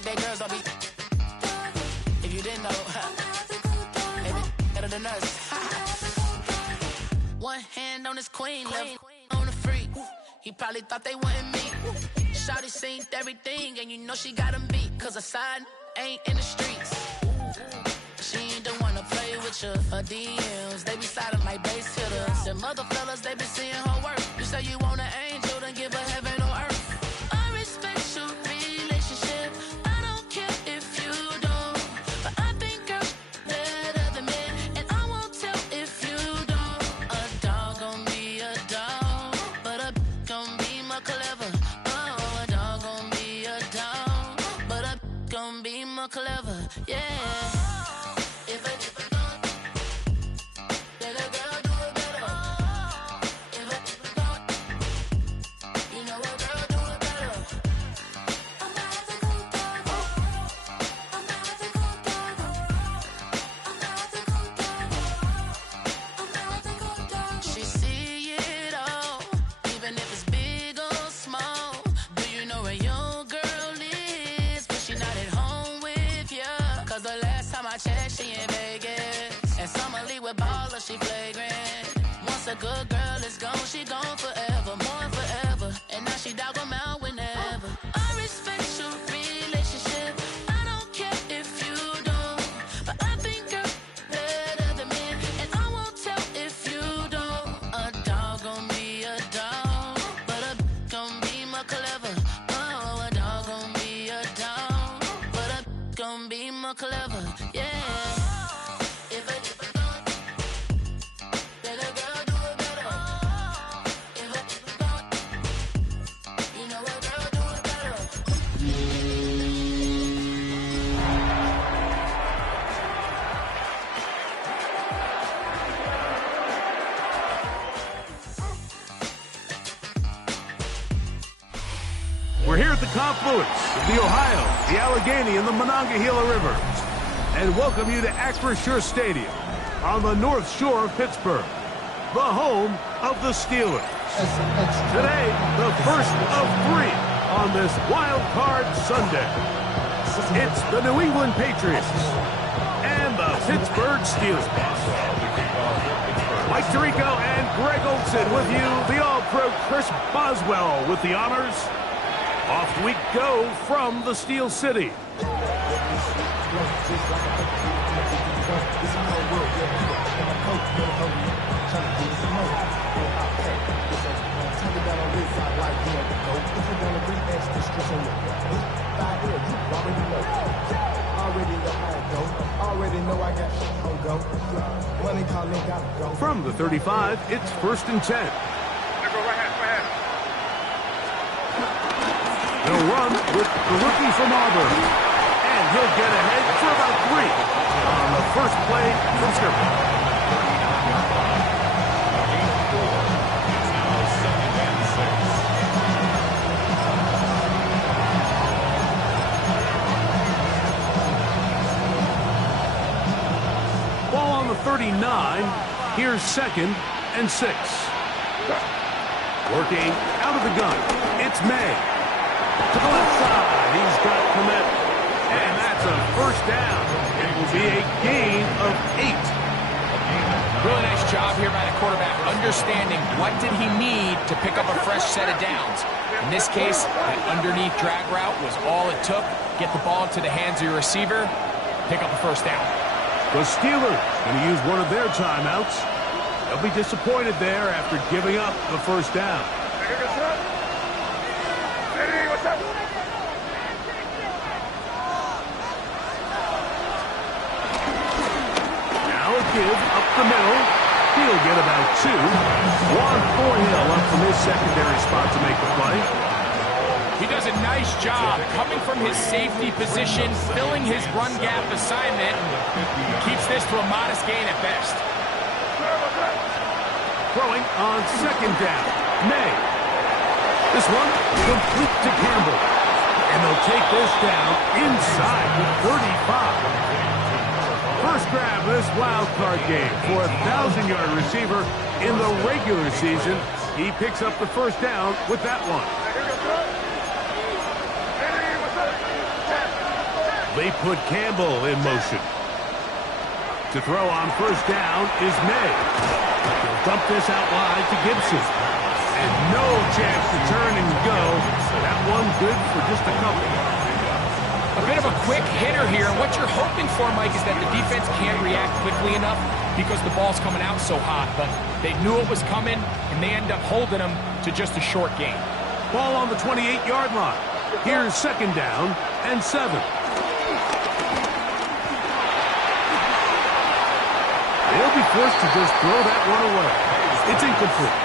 think that girls don't be. If you didn't know, maybe better than us. One hand on his queen, left on the freak. He probably thought they wanted me. Shawty seen everything, and you know she got him beat. Cause her side ain't in the streets. She ain't the one to play with you. Her DMs, they be sliding like bass hitters. Them other fellas, they be seeing her work. You say you want an angel, then give her heaven on earth. I respect your relationship. I don't care if you don't. But I think girls better than men. And I won't tell if you don't. A dog gon' be a dog, but a gon' be more clever. Oh, a dog gon' be a dog, but a gon' be more clever. Yeah. She in Vegas, and Summer Lee with baller, she flagrant. Once a good girl is gone, she gone forever, more forever. And now she dog 'em out whenever. I respect your relationship. I don't care if you don't, but I think girls better than men, and I won't tell if you don't. A dog gon' be a dog, but a gon' be more clever. Oh, a dog gon' be a dog, but a gon' be more clever. Yeah. We're here at the confluence of the Ohio, the Allegheny, and the Monongahela Rivers, and welcome you to Acrisure Stadium on the North Shore of Pittsburgh, the home of the Steelers. Today, the first of 3 on this Wild Card Sunday. It's the New England Patriots and the Pittsburgh Steelers. Mike Tirico and Greg Olson with you, the All-Pro Chris Boswell with the honors. Off we go from the Steel City. From the 35, it's 1st and 10. He'll run with the rookie from Auburn. And he'll get ahead for about 3 on the first play from scrimmage. Ball on the 39. Here's 2nd and 6. Working out of the gun. It's May. To the left side, he's got Kmet. And that's a first down. It will be a gain of 8. Really nice job here by the quarterback, understanding what did he need to pick up a fresh set of downs. In this case, that underneath drag route was all it took. Get the ball into the hands of your receiver, pick up a first down. The Steelers going to use one of their timeouts. They'll be disappointed there after giving up the first down. Give up the middle. He'll get about 2. Juan Thornhill up from his secondary spot to make the play. He does a nice job coming from his safety position, filling his run gap assignment. Keeps this to a modest gain at best. Throwing on 2nd down. May. This one complete to Campbell. And they'll take this down inside the 35. First grab of this wild card game for a 1,000-yard receiver in the regular season. He picks up the first down with that one. They put Campbell in motion. To throw on first down is May. He'll dump this out wide to Gibson. And no chance to turn and go. That one good for just a couple. A bit of a quick hitter here. What you're hoping for, Mike, is that the defense can't react quickly enough because the ball's coming out so hot. But they knew it was coming, and they end up holding them to just a short gain. Ball on the 28-yard line. Here's second down and 7. They'll be forced to just throw that one away. It's incomplete.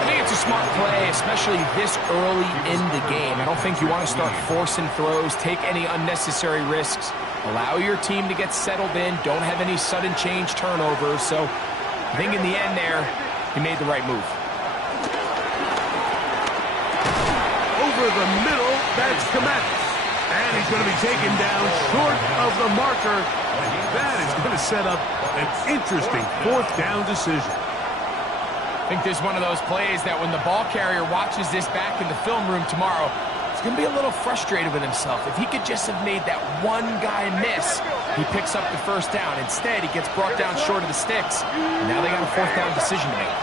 I think it's a smart play, especially this early in the game. I don't think you want to start forcing throws, take any unnecessary risks, allow your team to get settled in, don't have any sudden change turnovers. So I think in the end there, he made the right move. Over the middle, that's Kmet. And he's going to be taken down short of the marker. That is going to set up an interesting fourth down decision. I think this is one of those plays that when the ball carrier watches this back in the film room tomorrow, he's going to be a little frustrated with himself. If he could just have made that one guy miss, he picks up the first down. Instead, he gets brought down short of the sticks. And now they got a fourth down decision to make.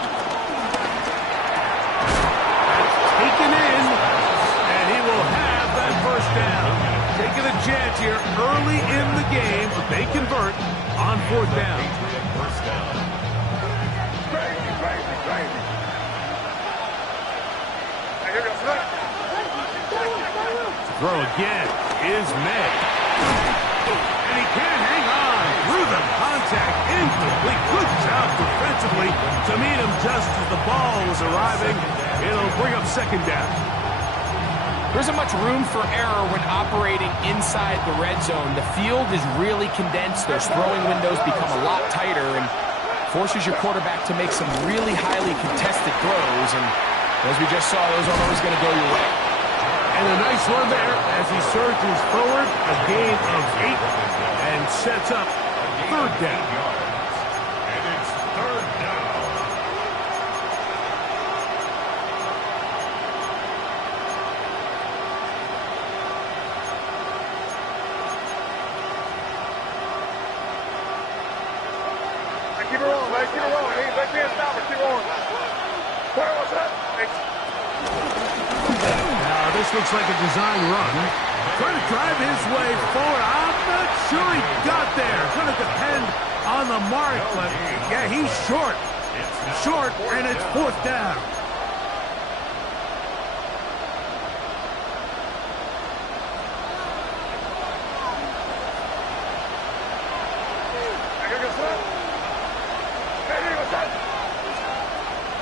That's taken in, and he will have that first down. Taking a chance here early in the game, but they convert on fourth down. Throw again is May. And he can't hang on through the contact. Incomplete. Good job defensively to meet him just as the ball was arriving. It'll bring up second down. There isn't much room for error when operating inside the red zone. The field is really condensed. Those throwing windows become a lot tighter and forces your quarterback to make some really highly contested throws. And as we just saw, those aren't always going to go your way. And a nice run there as he surges forward, a gain of 8, and sets up third down. And it's third down. Keep it rolling, man. Keep it rolling. They can't stop it. Keep rolling. What's that? Now, this looks like a design run. Trying to drive his way forward. I'm not sure he got there. Going to depend on the mark, but yeah, he's short. Short, and it's fourth down.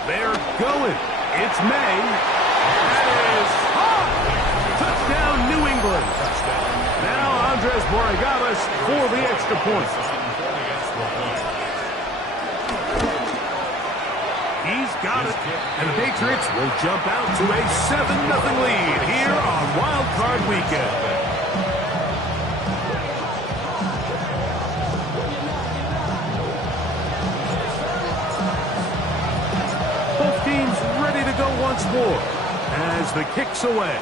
They're going. It's May. That is touchdown, New England. Now Andres Borregales for the extra point. He's got it. And the Patriots will jump out to a 7-0 lead here on Wild Card Weekend. Ready to go once more as the kick's away.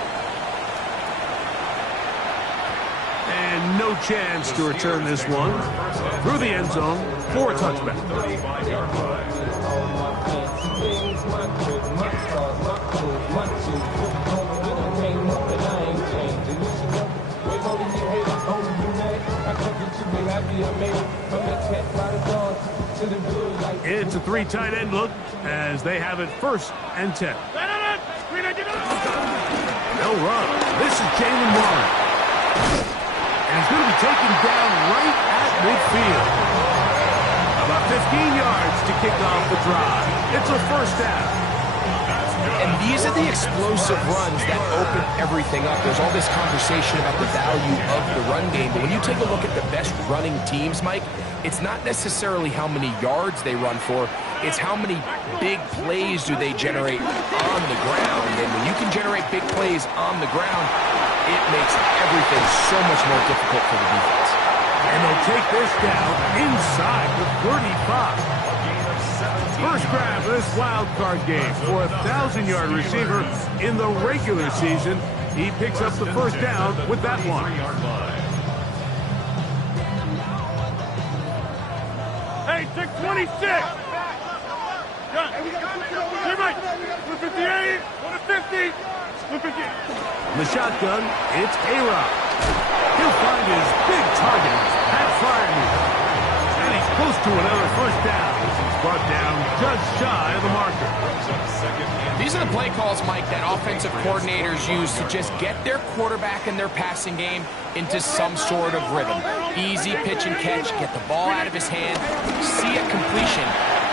And no chance to return this one through the end zone for a touchback. It's a 3 tight end look as they have it first and 10. They'll run. This is Jalen Warren. And he's going to be taken down right at midfield. About 15 yards to kick off the drive. It's a first down. And these are the explosive runs that open everything up. There's all this conversation about the value of the run game, but when you take a look at the best running teams, Mike, it's not necessarily how many yards they run for, it's how many big plays do they generate on the ground. And when you can generate big plays on the ground, it makes everything so much more difficult for the defense. And they'll take this down inside the 35. First grab of this wild card game for a 1,000-yard receiver in the regular season. He picks up the first down with that one. 26. Gun. You're right. 158. 150. 158. In the shotgun, it's A-Rod. He'll find his big target, Pat Freiermuth. And he's close to another first down. He's brought down just shy of the marker. These are the play calls, Mike, that offensive coordinators use to just get their quarterback and their passing game into some sort of rhythm. Easy pitch and catch, get the ball out of his hand, see a completion.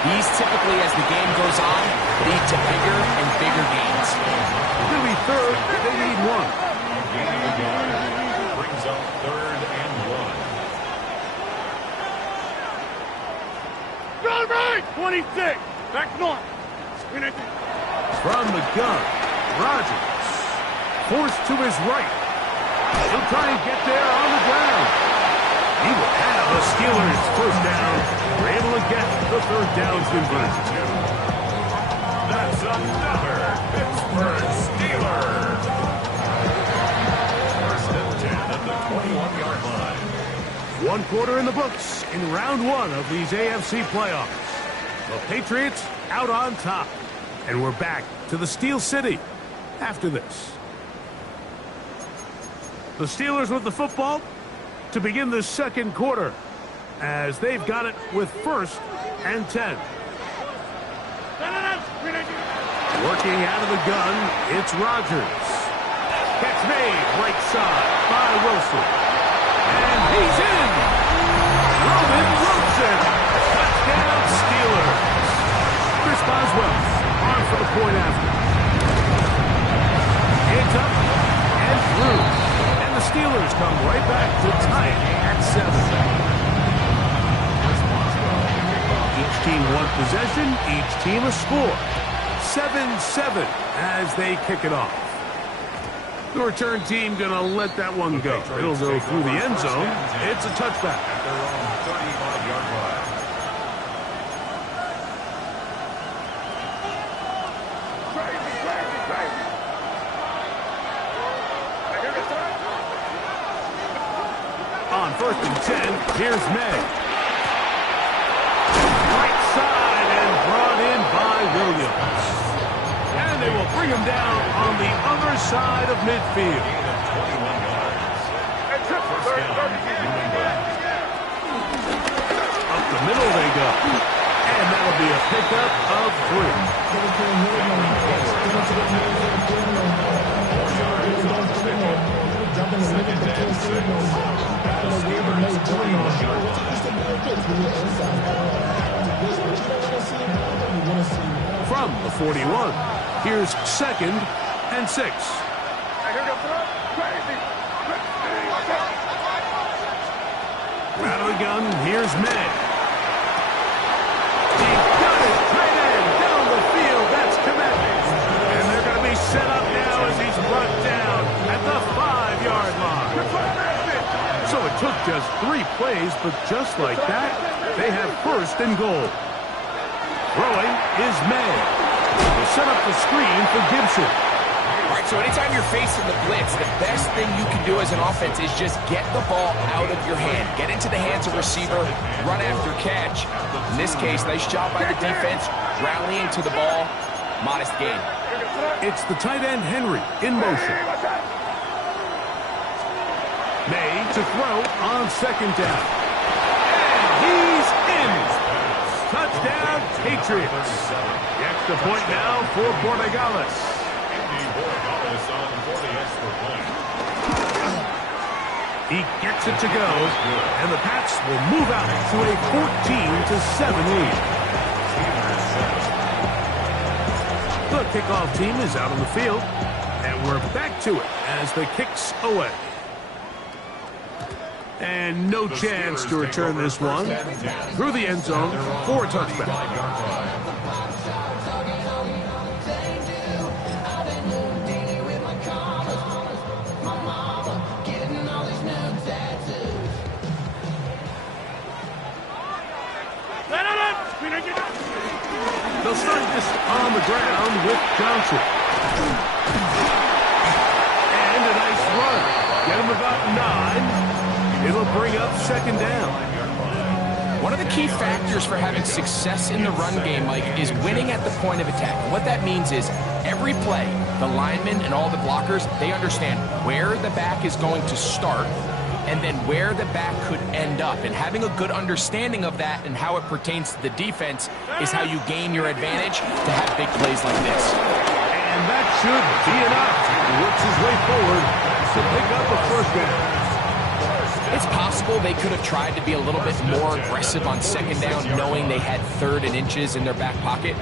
These typically, as the game goes on, lead to bigger and bigger gains. It'll be third. They need one. Brings up 3rd and 1. Run right. 26. Back north. From the gun, Rodgers. Forced to his right. He'll try and get there on the ground. He will have the Steelers first down. They're able to get the third down conversion. That's another Pittsburgh Steeler. First and 10 at the 21-yard line. One quarter in the books in round one of these AFC playoffs. The Patriots out on top. And we're back to the Steel City after this. The Steelers with the football to begin the second quarter as they've got it with 1st and 10. Working out of the gun, it's Rodgers. Catch made, right side by Wilson. And he's in! Roman Wilson! Touchdown Steelers! Chris Boswell on for the point after. It's up and through. And the Steelers come right back to tie it at 7. Each team one possession, each team a score. 7-7 as they kick it off. The return team going to let that one go. It'll go through the end zone. It's a touchback. At their own 35-yard line. On 1st and 10, here's May. Right side and brought in by Williams. And they will bring him down on the other side of midfield. Up the middle they go. And that'll be a pickup of 3. From the 41, here's 2nd and 6. Out of the gun, here's May. He got his tight end down the field. That's commanding. And they're going to be set up now as he's brought down at the 5-yard line. So it took just 3 plays, but just like that, they have 1st and goal. Throwing is May. They set up the screen for Gibson. All right, so anytime you're facing the blitz, the best thing you can do as an offense is just get the ball out of your hand. Get into the hands of receiver, run after catch. In this case, nice job by the defense, rallying to the ball. Modest gain. It's the tight end Henry in motion. May to throw on 2nd down. And he's in. Touchdown, Patriots. The extra point now for Borregales. He gets it to go, and the Pats will move out to a 14-7 lead. The kickoff team is out on the field, and we're back to it as the kick's away. And no chance to return this one through the end zone for a touchback. They'll start this on the ground with Johnson. And a nice run. Get him about 9. It'll bring up 2nd down. One of of the key factors for having success in the run game, Mike, is winning at the point of attack. And what that means is every play, the linemen and all the blockers, they understand where the back is going to start and then where the back could end up. And having a good understanding of that and how it pertains to the defense is how you gain your advantage to have big plays like this. And that should be enough. He works his way forward to pick up a first down. It's possible they could have tried to be a little bit more aggressive on second down, knowing they had 3rd and inches in their back pocket.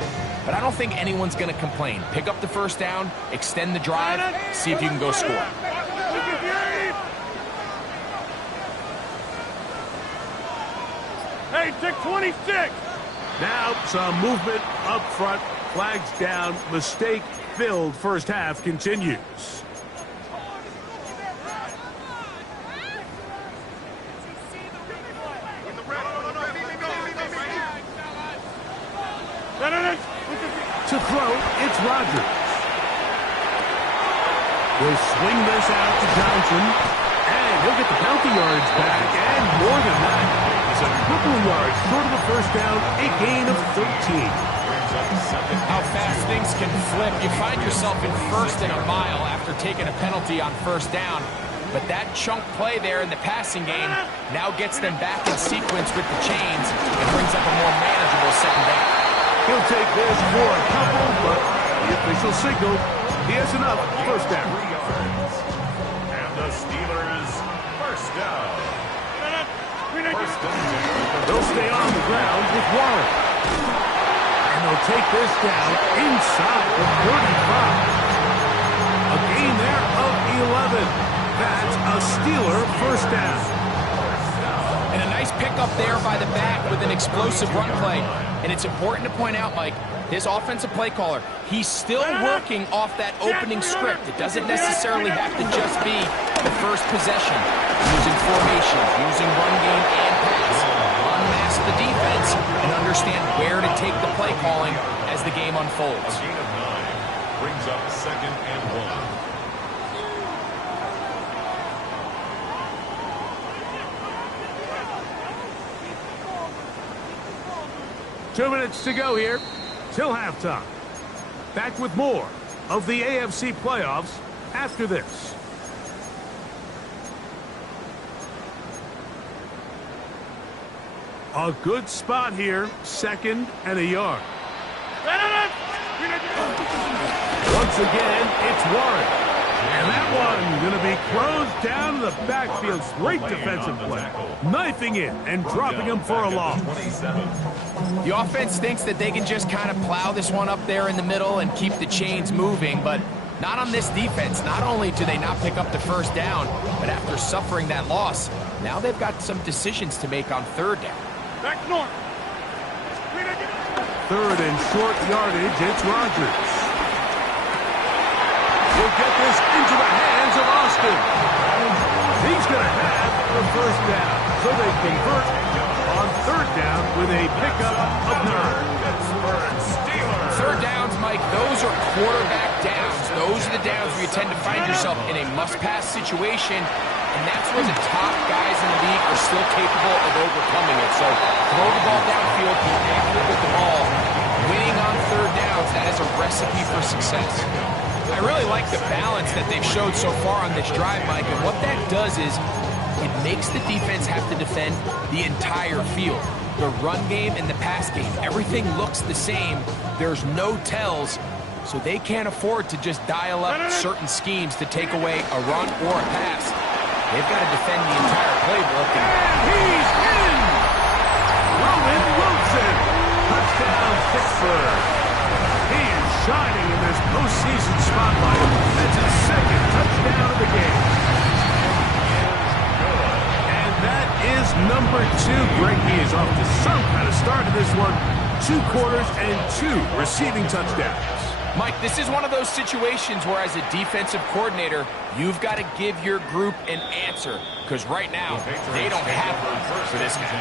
But I don't think anyone's going to complain. Pick up the first down, extend the drive, see if you can go score. Hey, take 26. Now some movement up front. Flags down. Mistake-filled first half continues. To throw, it's Rodgers. Will swing this out to Johnson, and he'll get the penalty yards back, and more than that. He's a couple of yards short of the first down, a gain of 13. How fast things can flip. You find yourself in 1st and a mile after taking a penalty on first down, but that chunk play there in the passing game now gets them back in sequence with the chains and brings up a more manageable second down. He'll take this for a couple, but the official signal, he has enough. First down. 3 yards. And the Steelers, first down. First down. They'll stay on the ground with Warren. And they'll take this down inside the 35. A gain there of 11. That's a Steeler first down. And a nice pickup there by the back with an explosive run play. And it's important to point out, Mike, this offensive play caller, he's still working off that opening script. It doesn't necessarily have to just be the first possession. Using formation, using run game and pass. Unmask the defense and understand where to take the play calling as the game unfolds. A gain of 9 brings up 2nd and 1. 2 minutes to go here till halftime. Back with more of the AFC playoffs after this. A good spot here, 2nd and a yard. Once again, it's Warren. And that one going to be closed down to the backfield. Great defensive play. Knifing in and dropping him for a loss. The offense thinks that they can just kind of plow this one up there in the middle and keep the chains moving, but not on this defense. Not only do they not pick up the first down, but after suffering that loss, now they've got some decisions to make on 3rd down. Back north. 3rd and short yardage, it's Rodgers. He'll get this into the hands of Austin. He's going to have the first down. So they convert on 3rd down with a pickup of 9. 3rd downs, Mike, those are quarterback downs. Those are the downs where you tend to find yourself in a must-pass situation, and that's where the top guys in the league are still capable of overcoming it. So throw the ball downfield, be accurate with the ball. Winning on 3rd downs, that is a recipe for success. I really like the balance that they've showed so far on this drive, Mike, and what that does is it makes the defense have to defend the entire field. The run game and the pass game, everything looks the same. There's no tells, so they can't afford to just dial up certain schemes to take away a run or a pass. They've got to defend the entire playbook. And he's in! Roman Wilson! Touchdown, Pittsburgh! He is shining in this postseason spotlight. That's his 2nd touchdown of the game. And that is number 2. Greg, he is off to some kind of start to this one. 2 quarters and 2 receiving touchdowns. Mike, this is one of those situations where as a defensive coordinator, you've got to give your group an answer. Because right now, they don't have one for this guy.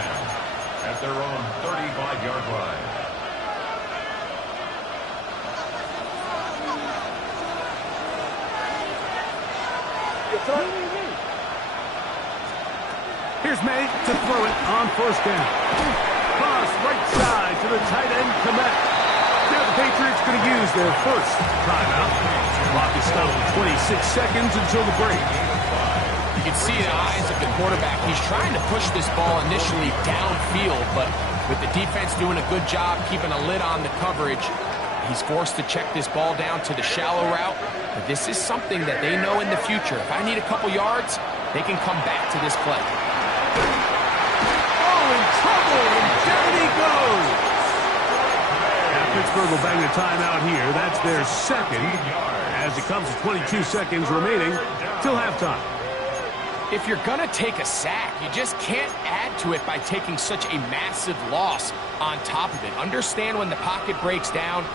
At their own 35-yard line. Here's May to throw it on 1st down. right side to the tight end, Kmet. Now the Patriots going to use their first timeout. Clock is stopped at 26 seconds until the break. You can see the eyes of the quarterback. He's trying to push this ball initially downfield, but with the defense doing a good job keeping a lid on the coverage, he's forced to check this ball down to the shallow route. But this is something that they know in the future. If I need a couple yards, they can come back to this play. Oh, in trouble, and down he goes. Now Pittsburgh will bang a timeout here. That's their second, as it comes to 22 seconds remaining till halftime. If you're going to take a sack, you just can't add to it by taking such a massive loss on top of it. Understand when the pocket breaks down,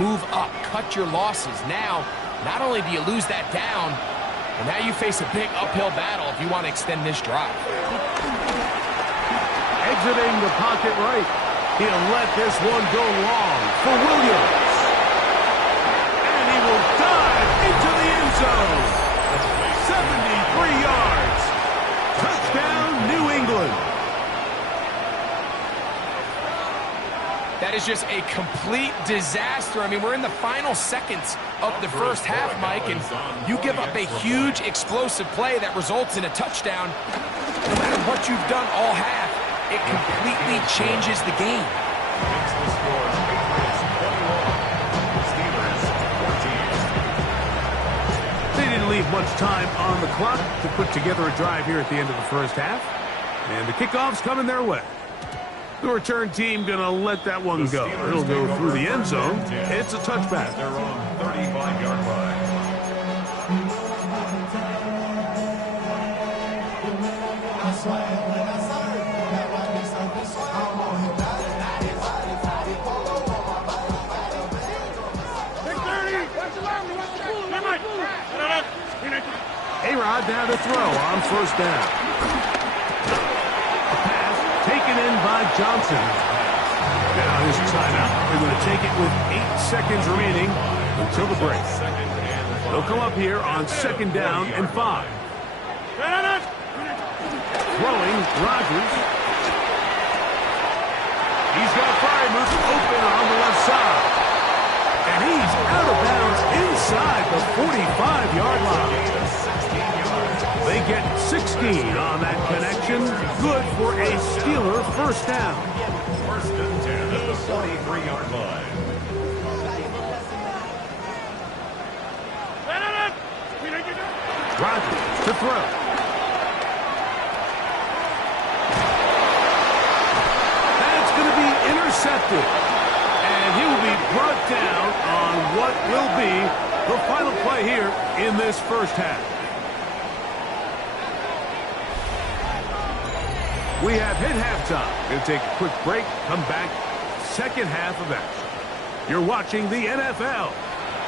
move up, cut your losses. Now, not only do you lose that down, but now you face a big uphill battle if you want to extend this drive. Exiting the pocket right. He'll let this one go long for Williams. And he will dive into the end zone. 73 yards. Touchdown, New England. That is just a complete disaster. I mean, we're in the final seconds of the first half, Mike, and you give up a huge explosive play that results in a touchdown. No matter what you've done all half, it completely changes the game. They didn't leave much time on the clock to put together a drive here at the end of the first half. And the kickoff's coming their way. The return team going to let that one go. It'll go through the end zone. It's a touchback. Their own 35-yard line. A-Rod now to throw on first down. A pass taken in by Johnson. Now his timeout. They're going to take it with 8 seconds remaining until the break. They'll come up here on second down and 5. Throwing, Rodgers. He's got Freiermuth open on the left side. And he's out of bounds inside the 45-yard line. They get 16 on that connection. Good for a Steeler first down. First and 10 at the 43-yard line. Rodgers to throw. That's going to be intercepted. And he will be brought down on what will be the final play here in this first half. We have hit halftime. Going to take a quick break, come back, second half of action. You're watching the NFL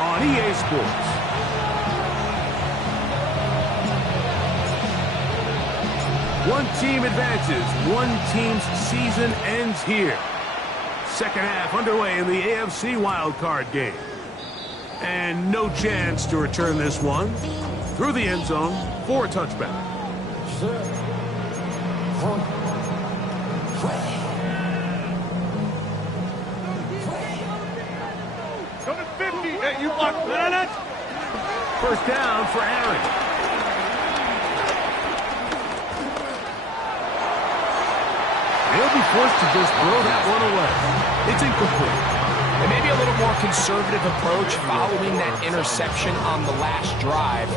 on EA Sports. One team advances. One team's season ends here. Second half underway in the AFC wildcard game. And no chance to return this one through the end zone for a touchback. Coming 50. Hey, you block that. First down for Aaron. They'll be forced to just throw that one away. It's incomplete. And maybe a little more conservative approach following that interception on the last drive.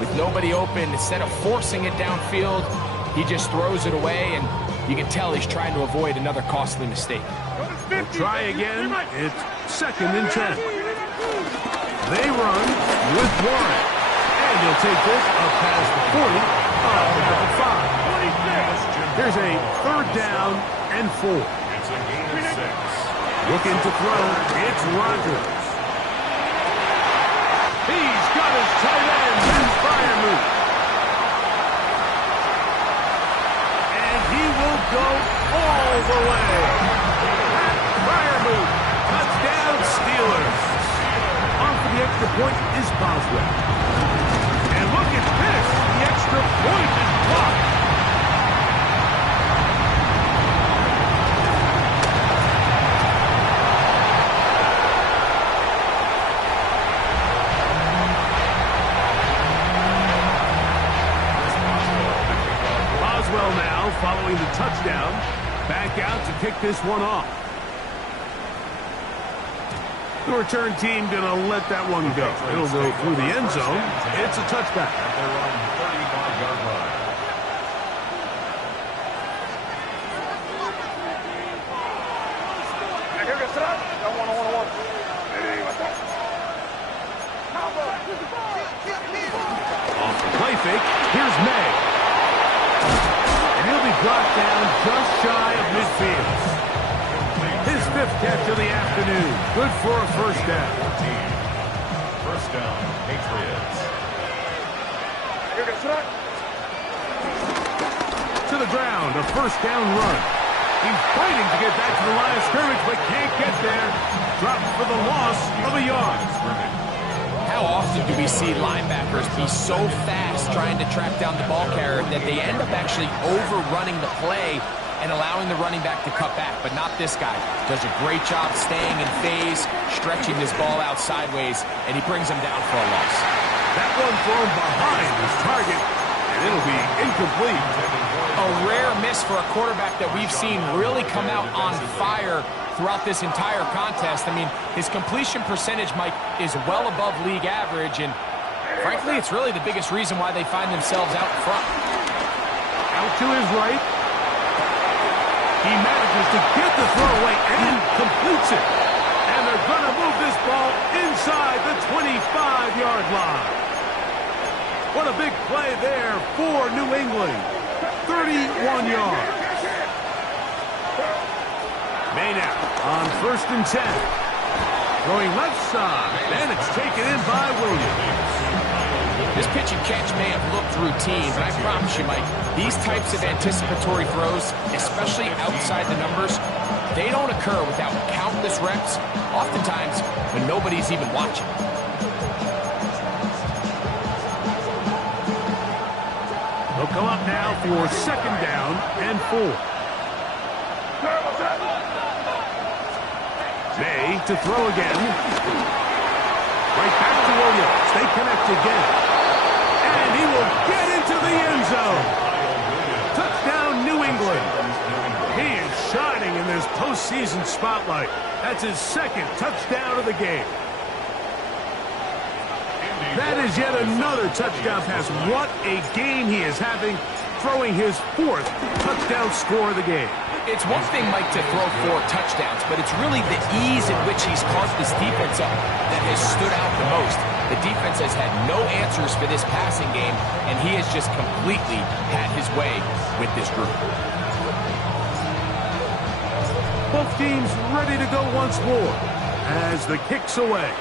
With nobody open, instead of forcing it downfield, he just throws it away, and you can tell he's trying to avoid another costly mistake. We'll try again. It's second and 10. They run with one. And they'll take this up past the 40. At the 5. Here's a third down and 4. It's a gain of 6. Looking to throw. It's Rodgers. He's got his tight end in Freiermuth. And he will go all the way. Freiermuth. Touchdown Steelers. On for the extra point is Boswell. And look at this. The extra point is blocked. touchdown. Back out to kick this one off. The return team going to let that one go. It'll go through the end zone. It's a touchback. They're on 35-yard line. Off the play fake, here's May. And he'll be brought down just shy of midfield. His 5th catch of the afternoon. Good for a first down. First down, Patriots. To the ground, a first down run. He's fighting to get back to the line of scrimmage, but can't get there. Dropped for the loss of a yard. How often do we see linebackers be so fast trying to track down the ball carrier that they end up actually overrunning the play and allowing the running back to cut back, but not this guy. Does a great job staying in phase, stretching this ball out sideways, and he brings him down for a loss. That one thrown behind his target, and it'll be incomplete. A rare miss for a quarterback that we've seen really come out on fire throughout this entire contest. I mean, his completion percentage, Mike, is well above league average, and frankly, it's really the biggest reason why they find themselves out front. Out to his right. He manages to get the throw away and completes it. And they're going to move this ball inside the 25-yard line. What a big play there for New England. 31 yards. May now on 1st and 10. Throwing left side, and it's taken in by Williams. This pitch and catch may have looked routine, but I promise you, Mike, these types of anticipatory throws, especially outside the numbers, they don't occur without countless reps, oftentimes when nobody's even watching. They'll come up now for 2nd down and 4. May to throw again. Right back to Williams. They connect again. And he will get into the end zone. Touchdown, New England. He is shining in this postseason spotlight. That's his 2nd touchdown of the game. That is yet another touchdown pass. What a game he is having, throwing his 4th touchdown score of the game. It's one thing, Mike, to throw 4 touchdowns, but it's really the ease in which he's carved this defense up that has stood out the most. The defense has had no answers for this passing game, and he has just completely had his way with this group. Both teams ready to go once more as the kick's away.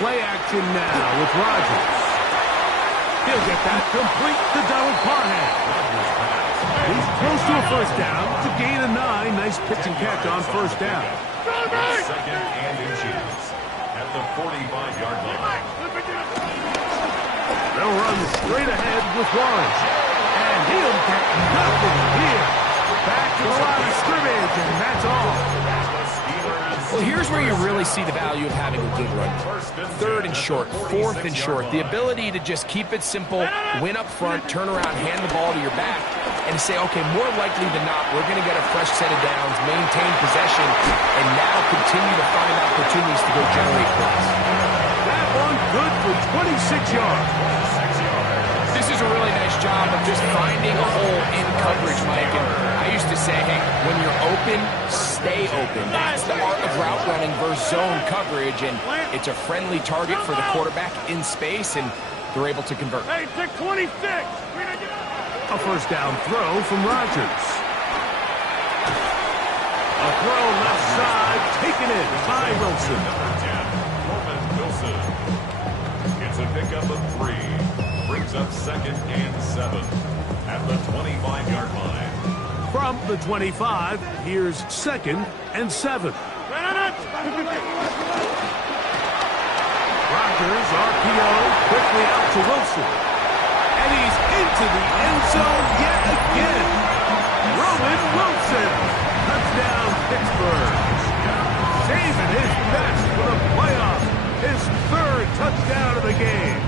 Play action now with Rodgers. He'll get that complete to Donald Parham. He's close to a first down to gain a 9. Nice pitch and catch on first down. 2nd and inches at the 45-yard line. They'll run straight ahead with Warren. And he'll get nothing here. Back to the line of scrimmage, and that's all. Well, here's where you really see the value of having a good run. 3rd and short, 4th and short. The ability to just keep it simple, win up front, turn around, hand the ball to your back, and say, okay, more likely than not, we're going to get a fresh set of downs, maintain possession, and now continue to find opportunities to go generate plays. That one good for 26 yards. This is a really nice job of just finding a hole in coverage, Mike. And I used to say, hey, when you're open, stay open. That's the art of route running versus zone coverage, and it's a friendly target for the quarterback in space, and they're able to convert. Hey, take 26! A first down throw from Rodgers. A throw left side, taken in by Wilson. Corbin Wilson. It's a pickup of 3. Brings up 2nd and 7 at the 25-yard line. From the 25, here's 2nd and 7. Rodgers, RPO, quickly out to Wilson. And he's into the end zone yet again. Roman Wilson. Touchdown, Pittsburgh. Saving his best for the playoffs. His 3rd touchdown of the game.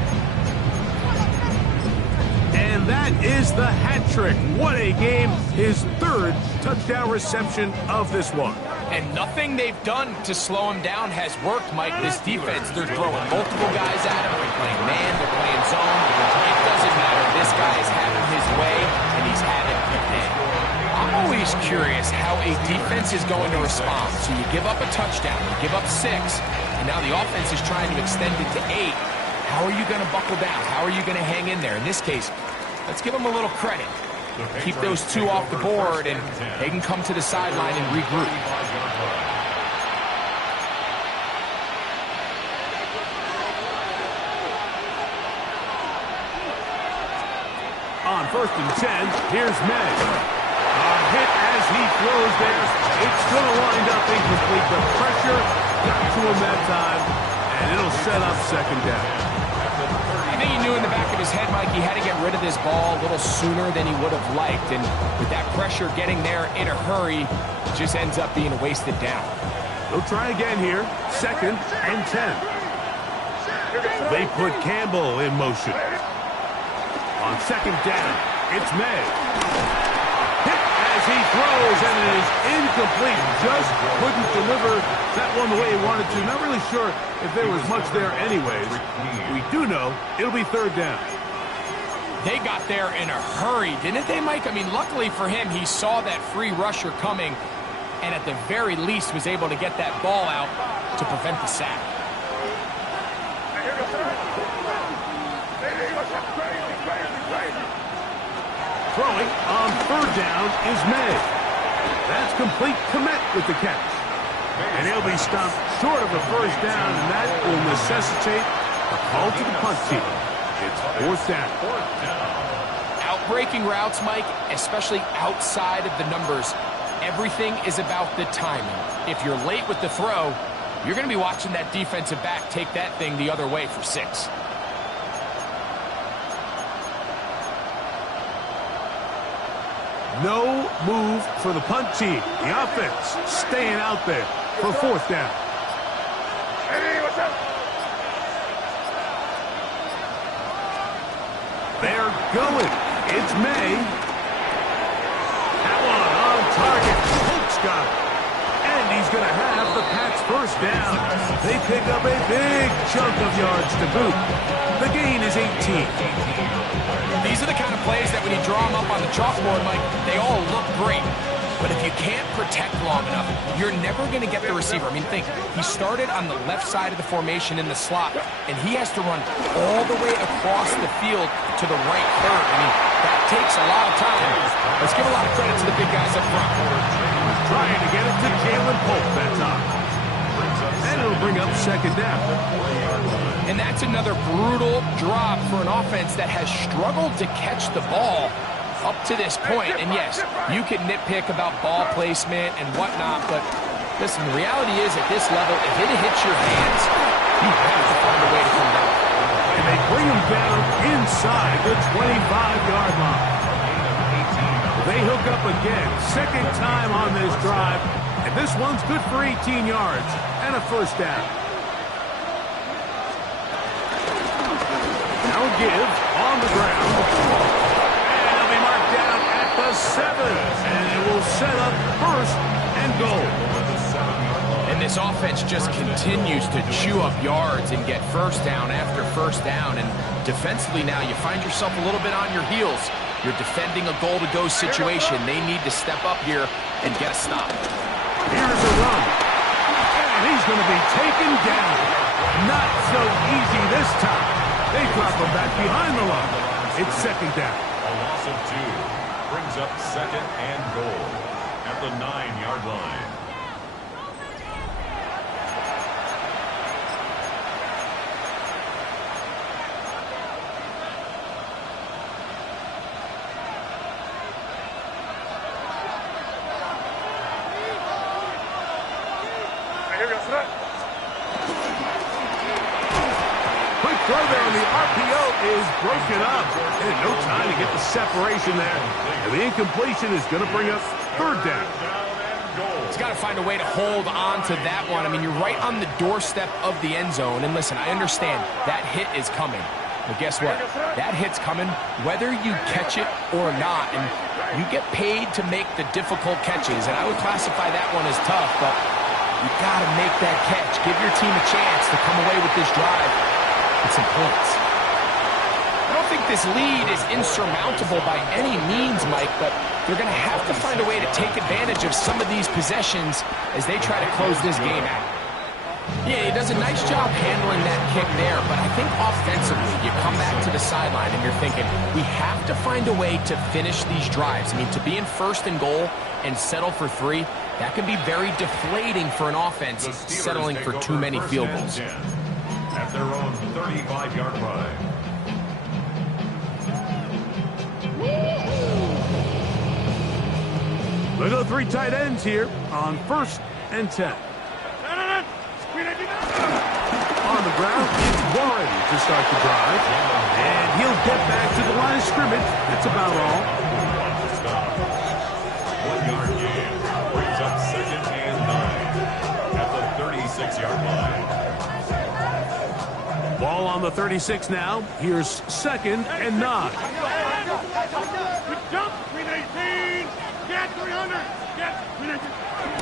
And that is the hat trick. What a game. His 3rd touchdown reception of this one. And nothing they've done to slow him down has worked, Mike. This defense, they're throwing multiple guys at him. They're playing man, they're playing zone. It doesn't matter. This guy is having his way, and he's having a day. I'm always curious how a defense is going to respond. So you give up a touchdown, you give up 6, and now the offense is trying to extend it to 8. How are you going to buckle down? How are you going to hang in there? In this case, let's give them a little credit. Keep those 2 off the board, and they can come to the sideline and regroup. On 1st and 10, here's May. A hit as he throws there. It's going to wind up incomplete. The pressure got to him that time, and it'll set up 2nd down. I think he knew in the back of his head, Mike, he had to get rid of this ball a little sooner than he would have liked. And with that pressure getting there in a hurry, it just ends up being a wasted down. They'll try again here. 2nd and 10. They put Campbell in motion. On 2nd down, it's May. Hit as he throws, and it is incomplete. Just couldn't deliver that one the way he wanted to. Not really sure if there was much there anyways. We do know it'll be 3rd down. They got there in a hurry, didn't they, Mike? I mean, luckily for him, he saw that free rusher coming, and at the very least was able to get that ball out to prevent the sack. Throwing on 3rd down is May. That's complete. Komet with the catch. And he'll be stopped short of a 1st down, and that will necessitate a call to the punt team. It's 4th down. Outbreaking routes, Mike, especially outside of the numbers, everything is about the timing. If you're late with the throw, you're going to be watching that defensive back take that thing the other way for 6. No move for the punt team. The offense staying out there for 4th down. They're going. It's May. That one on target. Hope's got it. And he's going to have the Pats 1st down. They pick up a big chunk of yards to boot. The gain is 18. These are the kind of plays that when you draw them up on the chalkboard, Mike, they all look great. But if you can't protect long enough, you're never going to get the receiver. I mean, think, he started on the left side of the formation in the slot, and he has to run all the way across the field to the right third. I mean, that takes a lot of time. Let's give a lot of credit to the big guys up front. Trying to get it to Jalen Pope that time. And it'll bring up 2nd down. And that's another brutal drop for an offense that has struggled to catch the ball up to this point. And yes, you can nitpick about ball placement and whatnot, but listen, the reality is at this level, if it hits your hands, you have to find a way to come down. And they bring him down inside the 25-yard line. They hook up again, 2nd time on this drive, and this one's good for 18 yards and a 1st down. Now a give on the ground. And it'll be marked down at the 7. And it will set up 1st and goal. And this offense just continues to chew up yards and get 1st down after 1st down. And defensively now, you find yourself a little bit on your heels. You're defending a goal-to-go situation. They need to step up here and get a stop. Here's a run. And he's going to be taken down. Not so easy this time. They drop him back behind the line. It's 2nd down. A loss of 2 brings up 2nd and goal at the 9-yard line. Quick throw there, and the RPO is broken up. And no time to get the separation there. And the incompletion is going to bring up third down. He's got to find a way to hold on to that one. I mean, you're right on the doorstep of the end zone. And listen, I understand that hit is coming. But guess what? That hit's coming whether you catch it or not. And you get paid to make the difficult catches. And I would classify that one as tough, but you got to make that catch. Give your team a chance to come away with this drive with some points. I don't think this lead is insurmountable by any means, Mike, but they're going to have to find a way to take advantage of some of these possessions as they try to close this game out. Yeah, he does a nice job handling that kick there, but I think offensively, you come back to the sideline and you're thinking, we have to find a way to finish these drives. I mean, to be in first and goal and settle for 3, that can be very deflating for an offense settling for too many field goals. At their own 35-yard line. They go 3 tight ends here on 1st and 10. On the ground, it's Warren to start the drive. And he'll get back to the line of scrimmage. That's about all. 1-yard gain. Brings up 2nd and 9 at the 36-yard line. Ball on the 36 now. Here's 2nd and 9.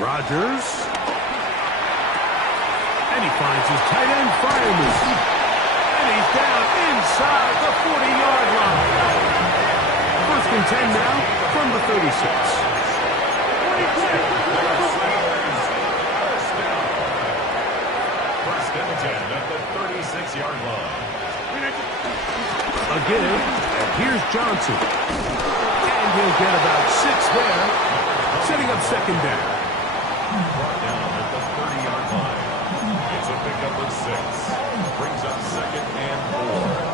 Rodgers. And he finds his tight end, Fireman. And he's down inside the 40-yard line. 1st and 10 now from the 36. First and 10 at the 36-yard line. Again, and here's Johnson. And he'll get about 6 there, setting up 2nd down. Brought down at the 30-yard line. It's a pickup of 6. Brings up 2nd and 4.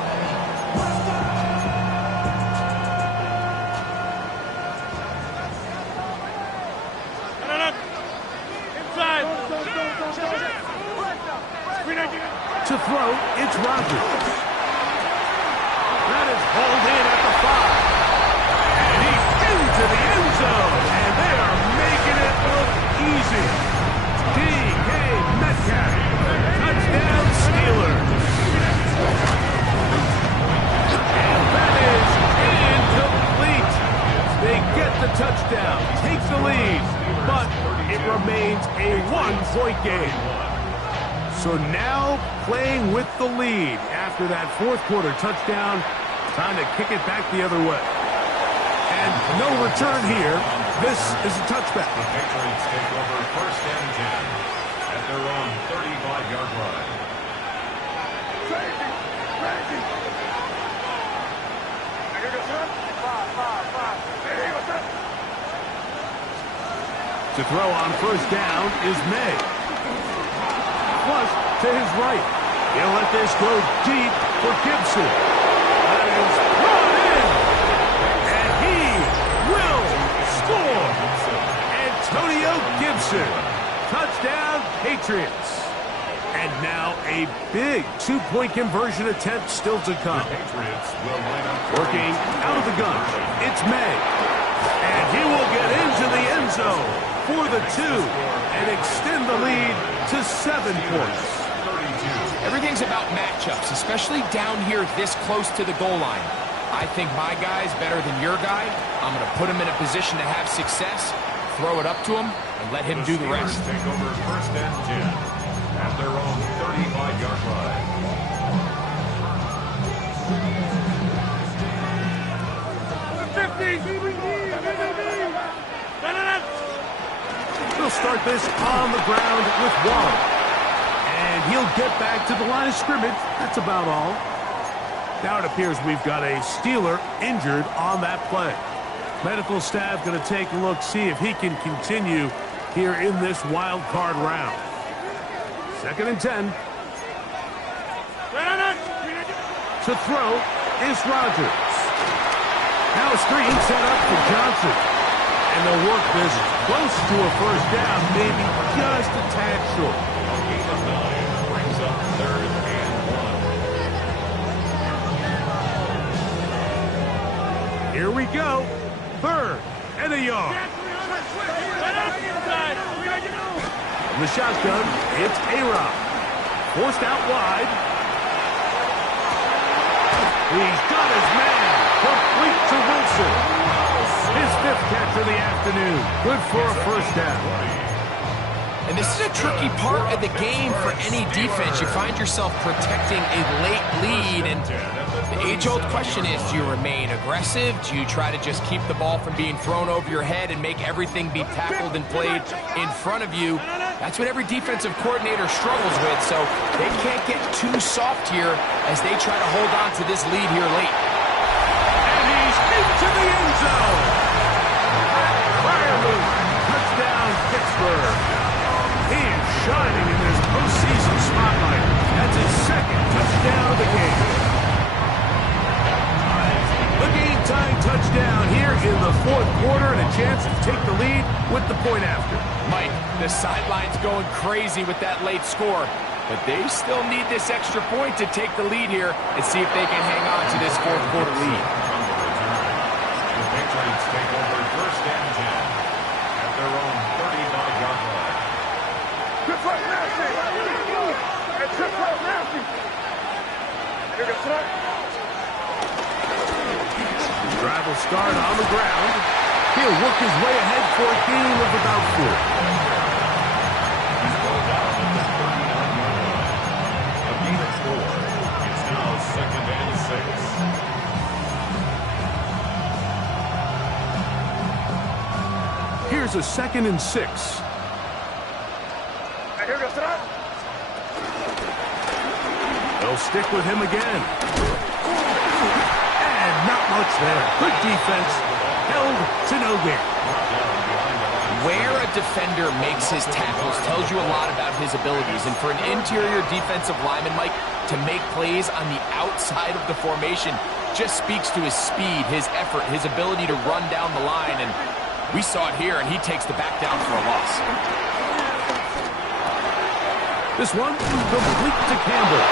To throw, it's Rodgers. That is hauled in at the 5. And he's into the end zone. And they are making it look easy. DK Metcalf. Touchdown Steelers. And that is incomplete. They get the touchdown, take the lead, but it remains a 1-point game. So now playing with the lead after that 4th quarter touchdown, time to kick it back the other way. And no return here. This is a touchback. The Patriots take over 1st and 10 at their own 35-yard line. To throw on 1st down is May. Flush to his right. He'll let this go deep for Gibson. That is brought in. And he will score. Antonio Gibson. Touchdown, Patriots. And now a big 2-point conversion attempt still to come. The Patriots will line up working out of the gun. It's May. And he will get into the end zone for the 2 and extend the lead to 7 points. Everything's about matchups, especially down here this close to the goal line. I think my guy's better than your guy. I'm going to put him in a position to have success, throw it up to him, and let him do the rest. Take over 1st and 10 at their own 35-yard line. We'll start this on the ground with Waller. And he'll get back to the line of scrimmage. That's about all. Now it appears we've got a Steeler injured on that play. Medical staff going to take a look, see if he can continue here in this wild card round. 2nd and 10. To throw is Rodgers. Now a screen set up for Johnson. And they'll work this close to a first down, maybe just a tad short. A gain of 9 brings up 3rd and 1. Here we go. 3rd and a yard. From the shotgun, it's A-Rod. Forced out wide. He's got his man. Complete to Wilson. His 5th catch of the afternoon. Good for a first down. And this is a tricky part of the game for any defense. You find yourself protecting a late lead, and the age-old question is, do you remain aggressive? Do you try to just keep the ball from being thrown over your head and make everything be tackled and played in front of you? That's what every defensive coordinator struggles with, so they can't get too soft here as they try to hold on to this lead here late. And he's into the end zone. Freiermuth, touchdown Pittsburgh. He is shining in this postseason spotlight. That's his 2nd touchdown of the game. The game-tying touchdown here in the 4th quarter, and a chance to take the lead with the point after. Mike, the sideline's going crazy with that late score, but they still need this extra point to take the lead here and see if they can hang on to this 4th quarter lead. The Patriots take over 1st and 10 at their own 35-yard line. Trip right nasty. And trip right nasty. Here goes tonight. Drive will start on the ground. He'll work his way ahead for a gain of about 4. He's balled out at the 39-yard line. A gain of 4. It's now 2nd and 6. Here's a 2nd and 6. And here goes tonight. They'll stick with him again. And not much there. Good defense. Held to no gain. Where a defender makes his tackles tells you a lot about his abilities. And for an interior defensive lineman, Mike, to make plays on the outside of the formation just speaks to his speed, his effort, his ability to run down the line. And we saw it here, and he takes the back down for a loss. This one complete to Campbell.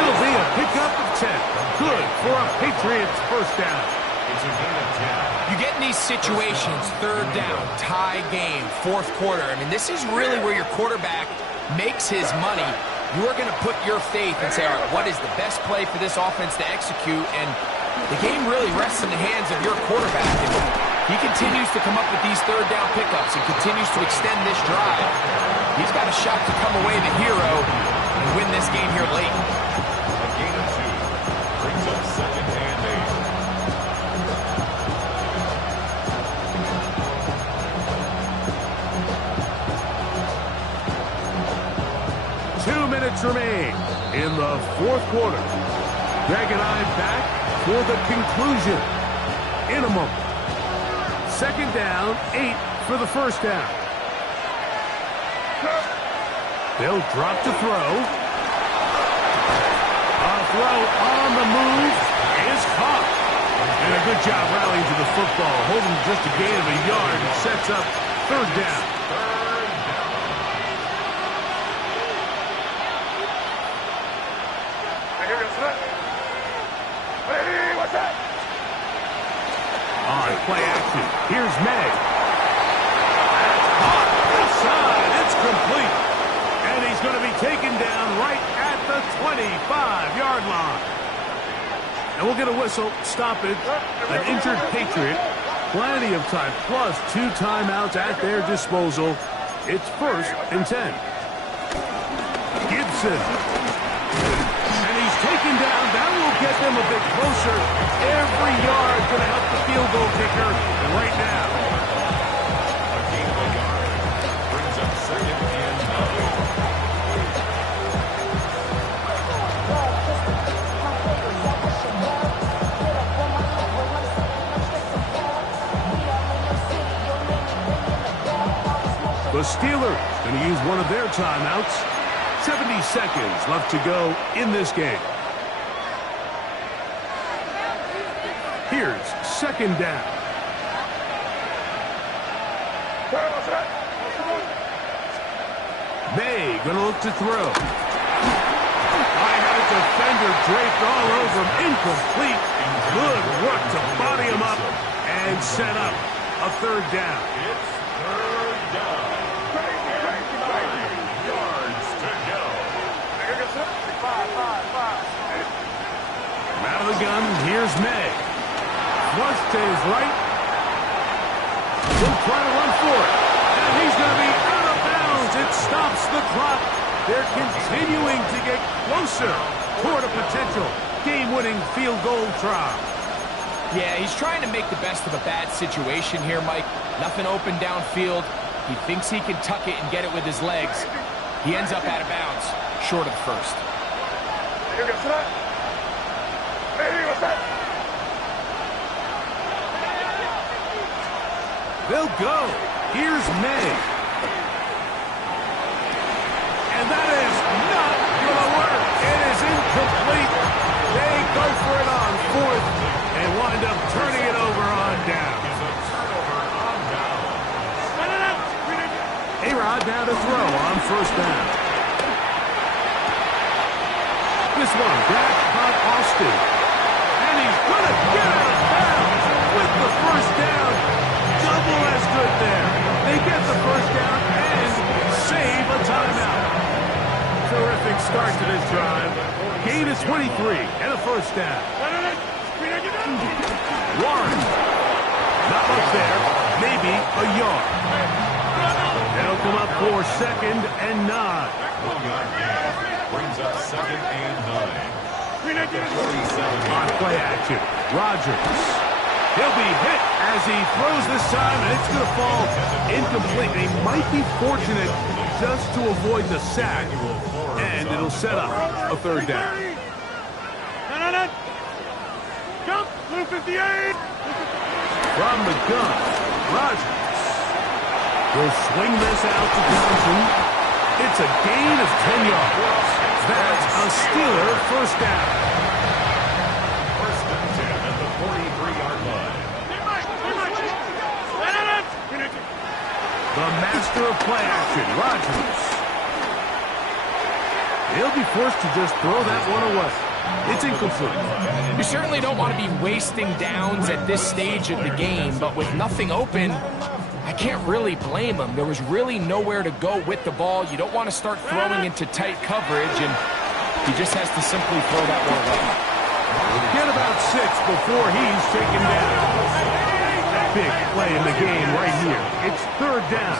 It'll be a pickup of 10. Good for a Patriots first down. It's a gain of 10. You get in these situations, 3rd down, tie game, 4th quarter. I mean, this is really where your quarterback makes his money. You are going to put your faith and say, all right, what is the best play for this offense to execute? And the game really rests in the hands of your quarterback. And he continues to come up with these 3rd down pickups and continues to extend this drive. He's got a shot to come away the hero and win this game here late. A gain of 2 brings up 2nd and 8. 2 minutes remain in the 4th quarter. Greg and I back for the conclusion in a moment. 2nd down, 8 for the first down. They'll drop to throw. A throw on the move is caught. And a good job rallying to the football, holding just a gain of a yard and sets up 3rd down. Hey, what's that? On play action, here's May. That's caught inside. It's complete. And he's going to be taken down right at the 25-yard line. And we'll get a whistle, stoppage, an injured Patriot. Plenty of time, plus 2 timeouts at their disposal. It's 1st and 10. Gibson. And he's taken down. That will get them a bit closer. Every yard going to help the field goal kicker right now. A gain of a yard brings up 2nd and 9. The Steelers going to use one of their timeouts. 70 seconds left to go in this game. Here's 2nd down. May gonna look to throw. I had a defender draped all over him. Incomplete. Good work to body him up and set up a third down. It's third down. 5 yards to go. Out of the gun, here's May. Flush to his right. He'll try to run for it. And he's going to be out of bounds. It stops the clock. They're continuing to get closer toward a potential game-winning field goal try. Yeah, he's trying to make the best of a bad situation here, Mike. Nothing open downfield. He thinks he can tuck it and get it with his legs. He ends up out of bounds, short of the first. They'll go. Here's May. And that is not going to work. It is incomplete. They go for it on fourth and wind up turning it over on down. A-Rod now to throw on first down. This one back by Austin. And he's going to get out of bounds with the first down. Double as good there. They get the first down and save a timeout. Terrific start to this drive. Gain is 23 and a first down. Warren. Not much there. Maybe a yard. They'll come up for second and 9. 1-yard gain. Brings up second and 9. On play action. Rodgers. He'll be hit as he throws this time, and it's going to fall incomplete. They might be fortunate just to avoid the sack, and it'll set up a third down. Jump, Blue 58. From the gun, Rodgers will swing this out to Johnson. It's a gain of 10 yards. That's a Steeler first down. First and 10 at the 43-yard line. The master of play action, Rodgers. He'll be forced to just throw that one away. It's incomplete. You certainly don't want to be wasting downs at this stage of the game, but with nothing open, I can't really blame him. There was really nowhere to go with the ball. You don't want to start throwing into tight coverage, and he just has to simply throw that one away. Get about 6 before he's taken down. Big play in the game right here. It's third down.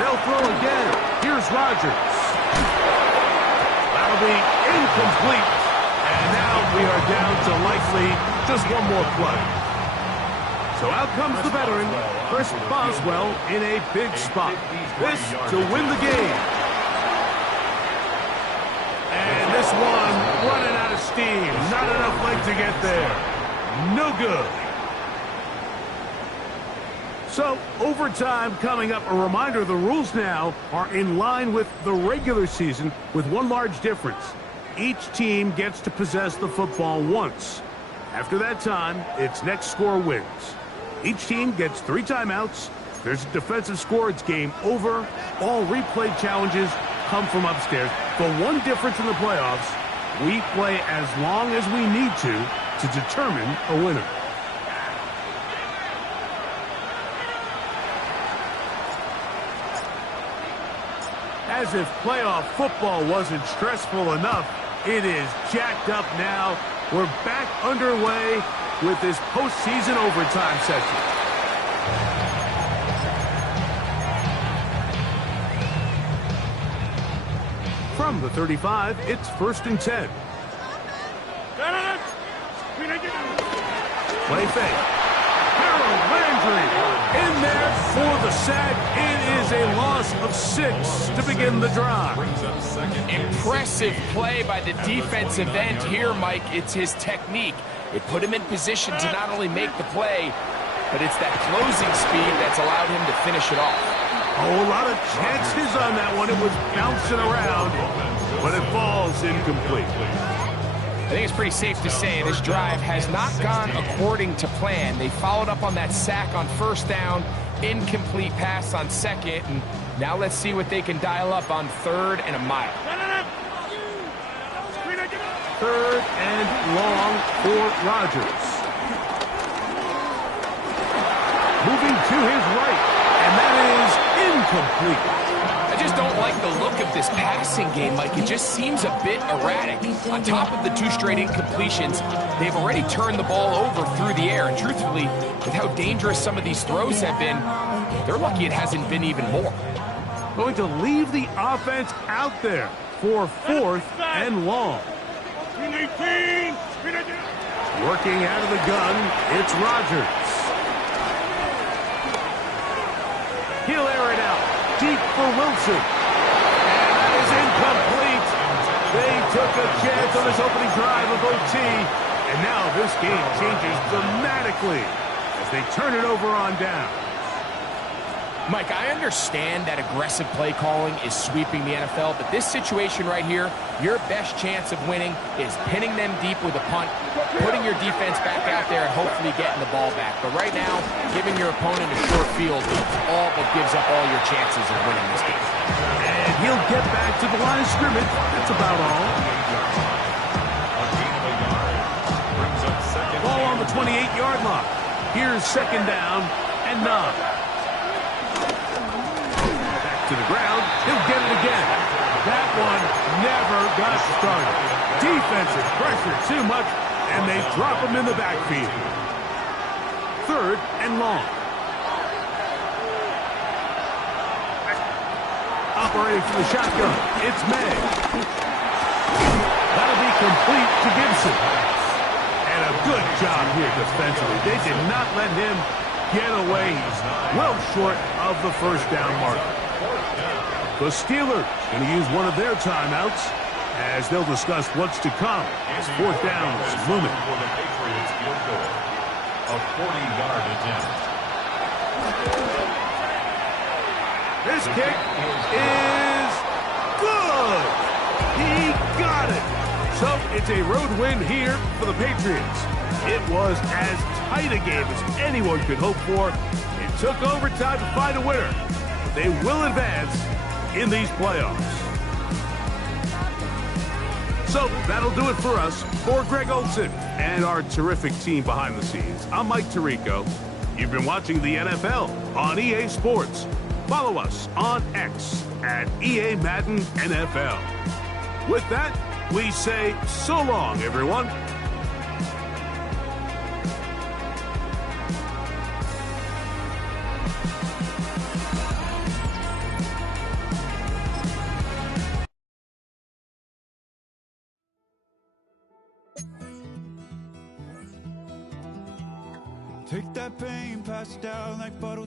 They'll throw again. Here's Rodgers. That'll be incomplete. And now we are down to likely just one more play. So out comes the veteran, Chris Boswell, in a big spot. This to win the game. And this one running out of steam. Not enough leg to get there. No good. So, overtime coming up. A reminder, the rules now are in line with the regular season with one large difference. Each team gets to possess the football once. After that time, its next score wins. Each team gets 3 timeouts. If there's a defensive score, it's game over. All replay challenges come from upstairs. The one difference in the playoffs, we play as long as we need to determine a winner. As if playoff football wasn't stressful enough, it is jacked up now. We're back underway with this postseason overtime session. From the 35, it's first and 10. Play fake. Harold Landry in there for the sack. It is a loss of 6 to begin the drive. Impressive play by the defensive end here, Mike. It's his technique. It put him in position to not only make the play, but it's that closing speed that's allowed him to finish it off. Oh, a lot of chances on that one. It was bouncing around, but it falls incomplete. think it's pretty safe to say this drive has not gone according to plan. They followed up on that sack on first down, incomplete pass on second, and now let's see what they can dial up on third and a mile. Third and long for Rodgers. Moving to his right, and that is incomplete. I just don't like the look of this passing game, Mike. It just seems a bit erratic. On top of the 2 straight incompletions, they've already turned the ball over through the air. And truthfully, with how dangerous some of these throws have been, they're lucky it hasn't been even more. Going to leave the offense out there for fourth and long. Working out of the gun, it's Rodgers. He'll air it out. Deep for Wilson. And that is incomplete. They took a chance on this opening drive of OT. And now this game changes dramatically as they turn it over on down. Mike, I understand that aggressive play calling is sweeping the NFL, but this situation right here, your best chance of winning is pinning them deep with a punt, putting your defense back out there, and hopefully getting the ball back. But right now, giving your opponent a short field is all but gives up all your chances of winning this game. And he'll get back to the line of scrimmage. That's about all. Ball on the 28-yard line. Here's second down and 9. To the ground, he'll get it again. That one never got started. Defensive pressure too much, and they drop him in the backfield. Third and long. Operating from the shotgun, it's May. That'll be complete to Gibson. And a good job here defensively. They did not let him get away. He's well short of the first down marker. The Steelers going to use one of their timeouts as they'll discuss what's to come as fourth down is looming. For the Patriots field goal, a 40-yard attempt. This kick is good. He got it. So it's a road win here for the Patriots. It was as tight a game as anyone could hope for. It took overtime to find a winner. They will advance in these playoffs. So that'll do it for us. For Greg Olsen and our terrific team behind the scenes, I'm Mike Tirico. You've been watching the NFL on EA Sports. Follow us on X at EA Madden NFL. With that, we say so long, everyone. Take that pain, pass it down like bottles.